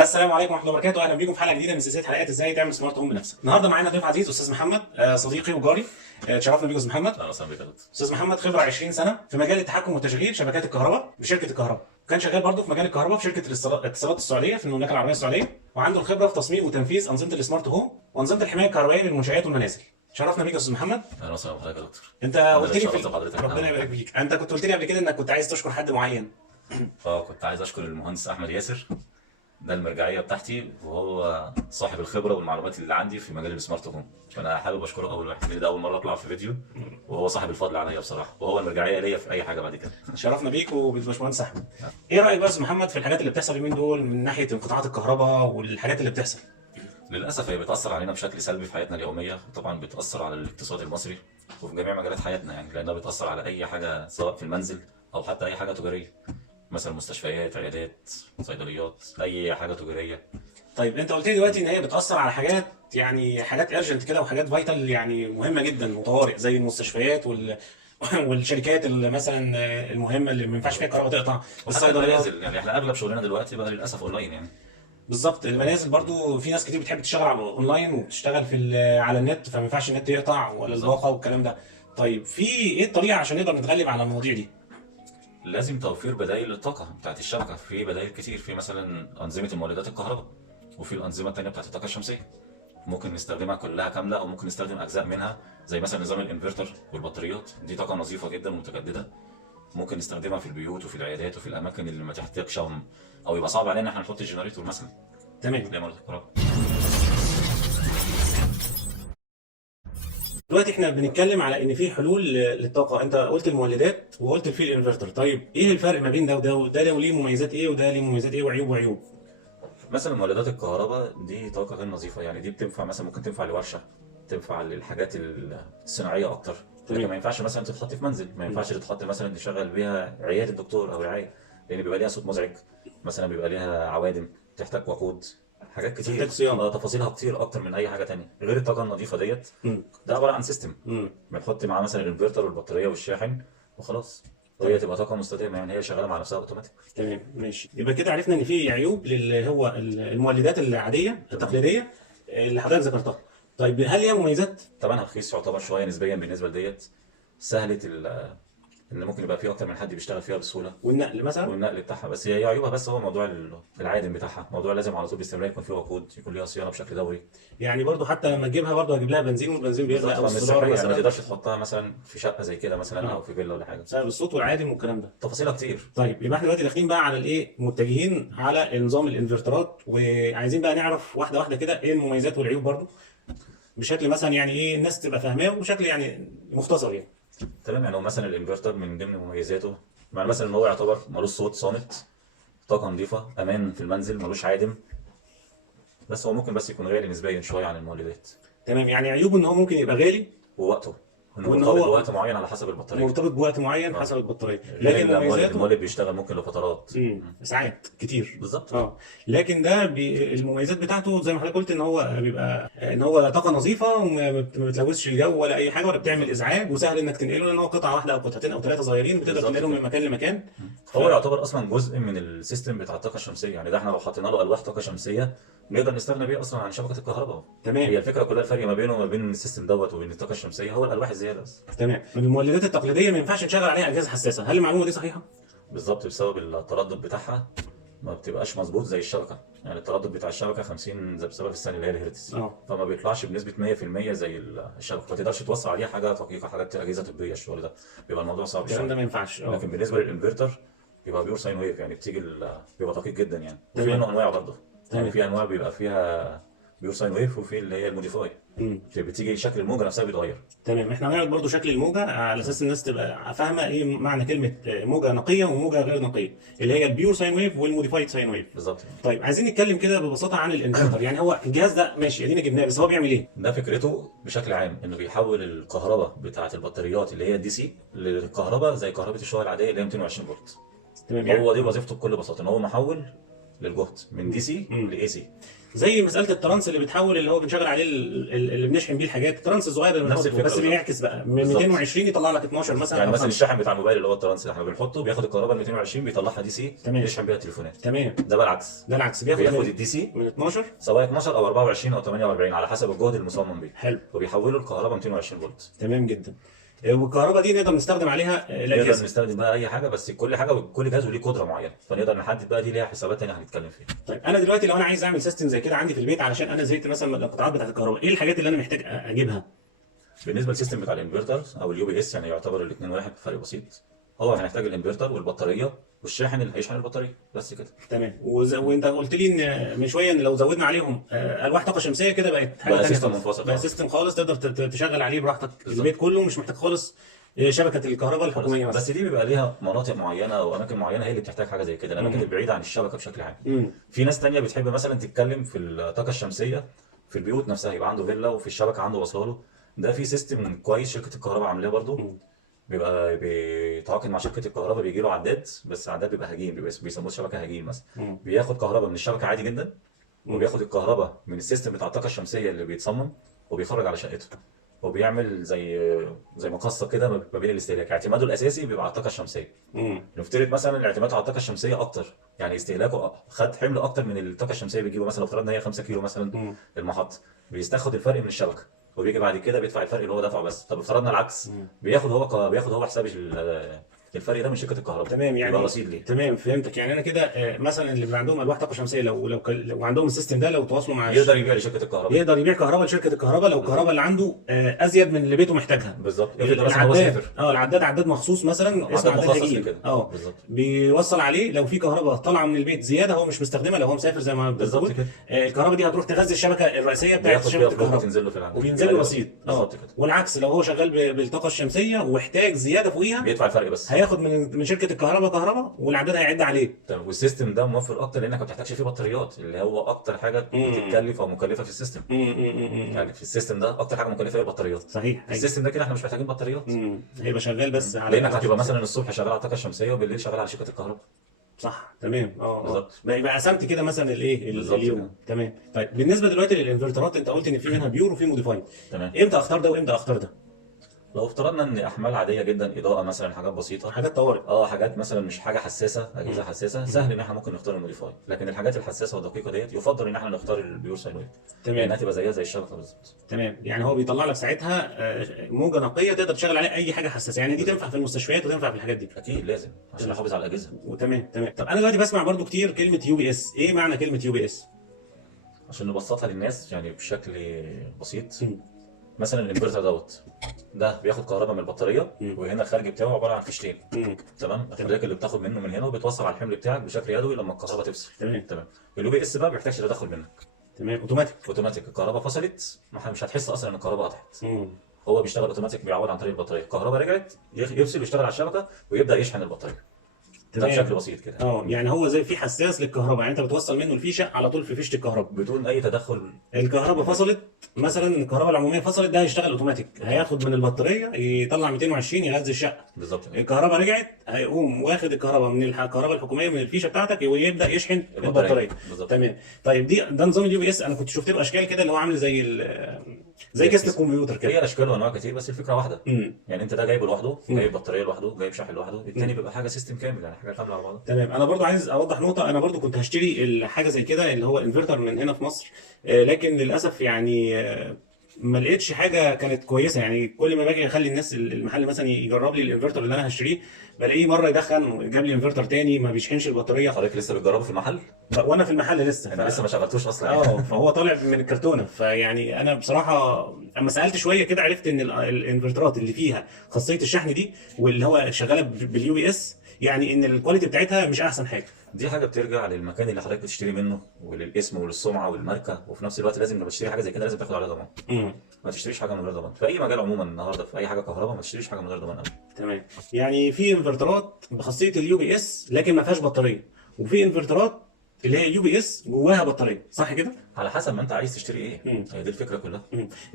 السلام عليكم ورحمه الله وبركاته، اهلا بيكم في حلقه جديده من سلسله حلقات ازاي تعمل سمارت هوم بنفسك. النهارده معانا ضيف عزيز استاذ محمد، صديقي وجاري. اتشرفنا بيك يا استاذ محمد. اهلا وسهلا بك يا دكتور. استاذ محمد خبره 20 سنه في مجال التحكم وتشغيل شبكات الكهرباء بشركه الكهرباء، وكان شغال برضه في مجال الكهرباء في شركه الاتصالات السعوديه في المملكه العربيه السعوديه، وعنده الخبره في تصميم وتنفيذ انظمه السمارت هوم وانظمه الحمايه الكهربائيه للمنشات والمنازل. شرفنا بيك يا استاذ محمد. اهلا وسهلا بحضرتك يا دكتور. انت انا قلت اللي لي اتشرفت بحضرتك. ربنا يبارك فيك. انت كنت قلت لي قبل كده انك كنت عايز تشكر حد معين. كنت عايز اشكر المهندس احمد ياسر، ده المرجعيه بتاعتي، وهو صاحب الخبره والمعلومات اللي عندي في مجال السمارت هوم. فانا حابب اشكره اول واحد، لان ده اول مره اطلع في فيديو، وهو صاحب الفضل عليا بصراحه، وهو المرجعيه ليا في اي حاجه بعد كده. شرفنا بيك وبالباشمهندس احمد. ايه رايك بقى يا استاذ محمد في الحاجات اللي بتحصل اليومين دول من ناحيه انقطاعات الكهرباء والحاجات اللي بتحصل؟ للاسف هي بتاثر علينا بشكل سلبي في حياتنا اليوميه، وطبعا بتاثر على الاقتصاد المصري وفي جميع مجالات حياتنا، يعني لانها بتاثر على اي حاجه سواء في المنزل او حتى اي حاجه تجاريه، مثلا مستشفيات، عيادات، صيدليات، اي حاجه تجاريه. طيب انت قلت لي دلوقتي ان هي بتاثر على حاجات، يعني حاجات ارجنت كده وحاجات فايتال يعني مهمه جدا وطوارئ زي المستشفيات والشركات اللي مثلا المهمه اللي ما ينفعش فيها الكهرباء تقطع، وحتى الصيدليات. المنازل، يعني احنا اغلب شغلنا دلوقتي بقى للاسف اونلاين يعني. بالظبط، المنازل برضو في ناس كتير بتحب تشتغل على اونلاين وبتشتغل على النت، فما ينفعش النت يقطع ولا بالظبط. الباقه والكلام ده. طيب في ايه الطريقه عشان نقدر نتغلب على المواضيع دي؟ لازم توفير بدائل للطاقة بتاعت الشبكة، في بدائل كتير، في مثلا أنظمة المولدات الكهرباء، وفي الأنظمة التانية بتاعت الطاقة الشمسية. ممكن نستخدمها كلها كاملة أو ممكن نستخدم أجزاء منها، زي مثلا نظام الانفرتر والبطاريات، دي طاقة نظيفة جدا ومتجددة. ممكن نستخدمها في البيوت وفي العيادات وفي الأماكن اللي ما تحتاجش أو يبقى صعب علينا إن احنا نحط الجنريتور مثلا تمام. لمولد الكهرباء. دلوقتي احنا بنتكلم على ان في حلول للطاقه، انت قلت المولدات وقلت في الانفرتر. طيب ايه الفرق ما بين ده وده؟ وده ليه مميزات ايه وده ليه مميزات ايه وعيوب؟ مثلا مولدات الكهرباء دي طاقة غير نظيفة، يعني دي بتنفع مثلا، ممكن تنفع لورشة، تنفع للحاجات الصناعية أكتر. تمام. لكن ما ينفعش مثلا تتحط في منزل، ما ينفعش تتحط مثلا نشغل بيها عيادة الدكتور أو رعاية، لأن بيبقى ليها صوت مزعج، مثلا بيبقى ليها عوادم، تحتاج وقود، حاجات كتير، تحتاج صيانه. تفاصيلها كتير أكتر من أي حاجة تانية غير الطاقة النظيفة ديت. امم. ده عبارة عن سيستم امم. بنحط معاه مثلا الانفرتر والبطارية والشاحن وخلاص، وهي تبقى طاقة مستدامة، يعني هي شغالة مع نفسها أوتوماتيك. تمام ماشي، يبقى كده عرفنا ان في عيوب اللي هو المولدات العاديه التقليديه اللي حضرتك ذكرتها. طيب هل ليها مميزات؟ ثمنها رخيص يعتبر شوية نسبيا بالنسبة لديت، سهلة ان ممكن يبقى في اكتر من حد بيشتغل فيها بسهوله، والنقل مثلا؟ والنقل بتاعها. بس هي عيوبها بس هو موضوع العادم بتاعها، موضوع لازم على طول باستمرار يكون فيه وقود، يكون ليها صيانه بشكل دوري. يعني برضو حتى لما تجيبها برضو هجيب لها بنزين والبنزين بيغلى، بالظبط، او فمش السولار صحيه، يعني ما مثلا تقدرش تحطها مثلا في شقه زي كده مثلا او اه في فيلا ولا حاجه، بسبب الصوت والعادم والكلام ده. تفاصيلها كتير. طيب يبقى احنا دلوقتي داخلين بقى على الايه، متجهين على نظام الانفرترات، وعايزين بقى نعرف واحده واحده كده ايه المميزات والعيوب برضو، بشكل مثلا يعني ايه الناس تبقى فاهماه وبشكل يعني مختصر يعني. تمام، يعني هو مثلا الانفرتر من ضمن مميزاته، مع مثلا ان هو يعتبر ملوش صوت، صامت، طاقه نظيفه، امان في المنزل، ملوش عادم، بس هو ممكن بس يكون غالي نسبيا شويه عن المولدات. تمام، يعني عيوبه ان هو ممكن يبقى غالي، ووقته انه وان مرتبط هو بوقت معين على حسب البطاريه. مرتبط بوقت معين اه، حسب البطاريه، غير لكن المولد، مميزاته المولد بيشتغل ممكن لفترات. ساعات كتير. بالظبط. اه لكن ده المميزات بتاعته زي ما حضرتك قلت ان هو بيبقى ان هو طاقه نظيفه وما بتلوثش الجو ولا اي حاجه ولا بتعمل ازعاج، وسهل انك تنقله لان هو قطعه واحده او قطعتين او ثلاثه صغيرين بتقدر بالظبط تنقلهم كده. من مكان لمكان. هو يعتبر اصلا جزء من السيستم بتاع الطاقه الشمسيه، يعني ده احنا لو حطينا له الواح طاقه شمسيه نقدر نستغنى بيه اصلا عن شبكه الكهرباء. تمام. هي الفكره كلها، الفرق ما بينه وما بين السيستم دوت وبين الطاقه الشمسيه هو الالواح الزياده بس. تمام، المولدات التقليديه ما ينفعش نشغل عليها اجهزه حساسه، هل المعلومه دي صحيحه؟ بالظبط، بسبب التردد بتاعها ما بتبقاش مظبوط زي الشبكه، يعني التردد بتاع الشبكه 50 بسبب الثانيه اللي هي الهرتز، اه فما بيطلعش بنسبه 100% زي الشبكه، ما تقدرش توصل عليها حاجه دقيقه، حاجات اجهزه طبيه، الشغل ده بيبقى الموضوع صعب الكلام ده ما شويه. ينفعش. اه لكن بالنسبه للانفرتر بيبقى بيور ساين ويف، يعني بتيجي بيبقى دقيق جدا يعني، وفي تمام. منه انواع برضه، يعني تمام. في انواع بيبقى فيها بيور ساين ويف، وفي اللي هي الموديفاي، امم. بتيجي شكل الموجه نفسها بيتغير. تمام، احنا هنعرض برضو شكل الموجة على اساس الناس تبقى فاهمة ايه معنى كلمة موجة نقية وموجة غير نقية، اللي هي البيور ساين ويف والموديفايد ساين ويف. بالظبط. طيب عايزين نتكلم كده ببساطة عن الانفرتر، يعني هو الجهاز ده ماشي ادينا جبناه بس هو بيعمل ايه؟ ده فكرته بشكل عام انه بيحول الكهرباء بتاعه البطاريات اللي هي الدي سي للكهرباء زي كهرباء الشوارع العاديه اللي هي 220 فولت. تمام يعني. هو دي وظيفته بكل بساطه، ان هو محول للجهد من دي سي لاي سي. زي مساله الترانس اللي بتحول، اللي هو بنشغل عليه اللي بنشحن بيه الحاجات، الترانس الصغير اللي نفس بنحطه، الفكرة بس بيعكس بقى من بالظبط. 220 يطلع لك 12 مثلا يعني أو مثلا 5. الشاحن بتاع الموبايل اللي هو الترانس اللي احنا بنحطه بياخد الكهرباء ال 220 بيطلعها دي سي تمام. يشحن بيها التليفونات. تمام. ده بقى العكس، ده العكس، بياخد من الدي سي من 12. سواء 12 او 24 او 48 على حسب الجهد المصمم بيه، حلو. وبيحولوا الكهرباء 220 فولت. تمام جدا. والكهرباء دي نقدر نستخدم عليها نقدر الاجهزه. نستخدم بقى اي حاجه، بس كل حاجه وكل جهاز وليه قدره معينه، فنقدر نحدد بقى دي ليها حسابات ثانيه هنتكلم فيها. طيب انا دلوقتي لو انا عايز اعمل سيستم زي كده عندي في البيت، علشان انا زهقت مثلا من القطاعات بتاعت الكهرباء، ايه الحاجات اللي انا محتاج اجيبها؟ بالنسبه للسيستم بتاع الانفرتر او اليو بي اس، يعني يعتبر الاثنين واحد فرق بسيط. هو هنحتاج الانفرتر والبطاريه والشاحن اللي هيشحن البطاريه، بس كده. تمام. وانت قلت لي ان من شويه ان لو زودنا عليهم الواح طاقه شمسيه كده بقت حاجه بقى ثانيه سيستم خالص. منفصل بقى خالص. سيستم خالص تقدر تشغل عليه براحتك بالظبط. البيت كله، مش محتاج خالص شبكه الكهرباء الحكوميه مثلا. بس دي بيبقى ليها مناطق معينه واماكن معينه هي اللي بتحتاج حاجه زي كده، الاماكن البعيده عن الشبكه بشكل عام. في ناس تانية بتحب مثلا تتكلم في الطاقه الشمسيه في البيوت نفسها، يبقى عنده فيلا وفي الشبكه عنده وصله. ده في سيستم كويس شركه الكهرباء عاملاه برضو، بيبقى بيتعاقد مع شركه الكهرباء، بيجي له عداد، بس عداد بيبقى هجين، بيبقى بيسموه شبكه هجين مثلا. بياخد كهرباء من الشبكه عادي جدا، وبياخد الكهرباء من السيستم بتاع الطاقه الشمسيه اللي بيتصمم وبيخرج على شقته، وبيعمل زي مقصه كده ما بين الاستهلاك. اعتماده الاساسي بيبقى على الطاقه الشمسيه. نفترض مثلا الاعتماد على الطاقه الشمسيه اكتر، يعني استهلاكه خد حمل اكتر من الطاقه الشمسيه بيجيبه. مثلا لو افترضنا هي 5 كيلو مثلا المحطه، بيستاخد الفرق من الشبكه، وبيجي بعد كده بيدفع الفرق اللي هو دفعه بس. طب افترضنا العكس، بياخد هو حساب الفرق ده من شركه الكهرباء. تمام. يعني رصيد ليه. تمام، فهمتك. يعني انا كده مثلا اللي بيبقى عندهم الواح طاقه شمسيه، لو عندهم السيستم ده، لو تواصلوا مع يقدر يبيع لشركه الكهرباء، يقدر يبيع كهرباء لشركه الكهرباء لو الكهرباء اللي عنده ازيد من اللي بيته محتاجها. بالظبط. افرض مثلا هو العداد سافر، العداد عداد مخصوص مثلا، اسمه عداد مخصص هجين. لكده. بالظبط. بيوصل عليه لو في كهرباء طالعه من البيت زياده هو مش مستخدمها، لو هو مسافر زي ما بالظبط بتقول، كده. الكهرباء دي هتروح تغذي الشبكه الرئيسيه بتاعت بياخد شبكه فلوس الكهرباء، بتنزل له في العداد، وبينزل له رصيد. بالظبط كده. والعكس لو هو شغال بالطاقه الشمسيه واحتاج زياده فوقيها، بيدفع الفرق بس، هياخد من شركه الكهرباء كهرباء، والعداد هيعد عليه. تمام. والسيستم ده موفر اكتر لانك ما بتحتاجش فيه بطاريات، اللي هو اكتر حاجه بتتكلف او مكلفه في السيستم. يعني في السيستم ده اكتر حاجه مكلفه هي البطاريات. صحيح. السيستم ده كده احنا مش محتاجين بطاريات. هيبقى شغال بس على لانك هتبقى مثلا الصبح شغال على الطاقه الشمسيه وبالليل شغال على شركه الكهرباء. صح. تمام. بالظبط. يبقى قسمت كده مثلا الايه بالظبط اليوم. كده. تمام. طيب بالنسبه دلوقتي للانفرترات، انت قلت ان في منها بيور وفي موديفايد. تمام. امتى اختار ده وامتى اختار ده؟ لو افترضنا ان احمال عاديه جدا، اضاءه مثلا، حاجات بسيطه، حاجات طوارئ. حاجات مثلا مش حاجه حساسه، اجهزه حساسه، سهل ان احنا ممكن نختار الموديفاي. لكن الحاجات الحساسه والدقيقه ديت يفضل ان احنا نختار البيور ساينويد، تمام. لانها تبقى زيها زي الشبكه بالظبط. تمام. يعني هو بيطلع لك ساعتها موجه نقيه تقدر تشغل عليها اي حاجه حساسه، يعني دي تنفع في المستشفيات وتنفع في الحاجات دي. اكيد لازم عشان نحافظ على الاجهزه. وتمام. طب انا دلوقتي بسمع برضو كتير كلمه يو بي اس، ايه معنى كلمه يو بي اس؟ عشان نبسطها للناس يعني بشكل بسيط، مثلا الانفرتر ده بياخد كهرباء من البطاريه، وهنا الخارج بتاعه عباره عن فيشتين. تمام. الحضرتك اللي بتاخد منه من هنا وبتوصل على الحمل بتاعك بشكل يدوي لما الكهرباء تفصل. تمام. اليو بي اس بقى ما بيحتاجش تدخل منك. تمام. اوتوماتيك. الكهرباء فصلت مش هتحس اصلا ان الكهرباء قطعت. هو بيشتغل اوتوماتيك، بيعوض عن طريق البطاريه. الكهرباء رجعت يفصل ويشتغل على الشبكه ويبدا يشحن البطاريه. ده بشكل بسيط كده. يعني هو زي في حساس للكهرباء، يعني انت بتوصل منه الفيشه على طول في فيشه الكهرباء بدون اي تدخل. الكهرباء فصلت مثلا، الكهرباء العموميه فصلت، ده هيشتغل اوتوماتيك، هياخد من البطاريه يطلع 220 يغذي الشقه. بالظبط. الكهرباء رجعت، هيقوم واخد الكهرباء من الكهرباء الحكوميه من الفيشه بتاعتك ويبدا يشحن البطاريه. ده نظام اليو بي اس. انا كنت شفت له اشكال كده اللي هو عامل زي كيس الكمبيوتر كده. هي اشكال وانواع كتير بس الفكره واحده. يعني انت ده جايبه لوحده، جايب بطاريه لوحده، جايب شاحن لوحده، الثاني بيبقى حاجه سيستم كامل، يعني حاجه كامله على بعضها. تمام. انا برضو عايز اوضح نقطه، انا برضو كنت هشتري حاجه زي كده اللي هو انفرتر من هنا في مصر، لكن للاسف يعني ما لقيتش حاجه كانت كويسه. يعني كل ما باجي اخلي الناس المحل مثلا يجرب لي الانفرتر اللي انا هشتريه، بلاقيه مره يدخن، جاب لي انفرتر تاني ما بيشحنش البطاريه. حضرتك لسه بتجربه في المحل؟ وانا في المحل لسه. انا لسه ما شغلتوش اصلا. فهو طالع من الكرتونه. فيعني انا بصراحه اما سالت شويه كده عرفت ان الانفرترات اللي فيها خاصيه الشحن دي واللي هو شغاله باليو بي اس، يعني ان الكواليتي بتاعتها مش احسن حاجه. دي حاجه بترجع للمكان اللي حضرتك بتشتري منه وللاسم وللسمعه والماركه، وفي نفس الوقت لازم لما تشتري حاجه زي كده لازم تاخد عليها ضمان. ما تشتريش حاجه من غير ضمان في اي مجال عموما النهارده، في اي حاجه كهرباء ما تشتريش حاجه من غير ضمان. تمام. يعني في انفرترات بخاصيه اليو بي اس لكن ما فيهاش بطاريه، وفي انفرترات اللي هي اليو بي اس جواها بطاريه، صح كده؟ على حسب ما انت عايز تشتري ايه. هي دي الفكره كلها.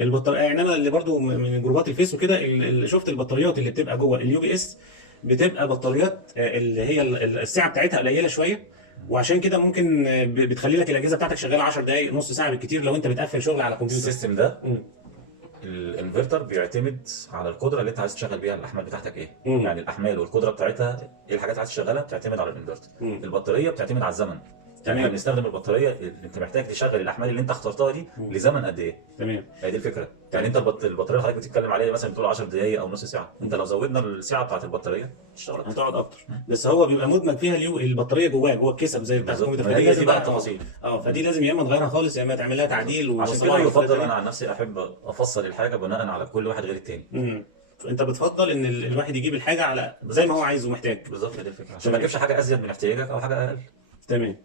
البطاريه، يعني انا اللي برضو من جروبات الفيس وكده اللي شفت البطاريات اللي بتبقى جوه اليو بي اس بتبقى بطاريات اللي هي السعه بتاعتها قليله شويه، وعشان كده ممكن بتخلي لك الاجهزه بتاعتك شغاله 10 دقائق نص ساعه بالكتير لو انت بتقفل شغل على كمبيوتر. السيستم ده مم. الانفرتر بيعتمد على القدره اللي انت عايز تشغل بيها الاحمال بتاعتك ايه. مم. يعني الاحمال والقدره بتاعتها ايه، الحاجات اللي عايز تشغلها بتعتمد على الانفرتر. مم. البطاريه بتعتمد على الزمن. يعني احنا بنستخدم البطاريه اللي انت محتاج تشغل الاحمال اللي انت اخترتها دي لزمن قد ايه. تمام. هي دي الفكره. يعني انت البطاريه اللي حضرتك بتتكلم عليها مثلا بتقول 10 دقائق او نص ساعه، انت لو زودنا السعه بتاعت البطاريه تشتغل اكتر. هتقعد اكتر. بس هو بيبقى مدمج فيها البطاريه جوه الكيسه زي بتاع بالظبط. الكمبيوتر، هي فدي دي بقى لازم التفاصيل. فدي لازم يا اما تغيرها خالص يا اما تعمل لها تعديل عشان كده يفضل انا عن نفسي احب افصل الحاجه بناء على كل واحد غير التاني. انت بتفضل ان الواحد يجيب الحاجه على زي ما هو عايز ومحتاج. بالظبط، دي الفكره، عشان ما تجيبش حاجه ازيد من احتياجك او حاجه اقل. تمام.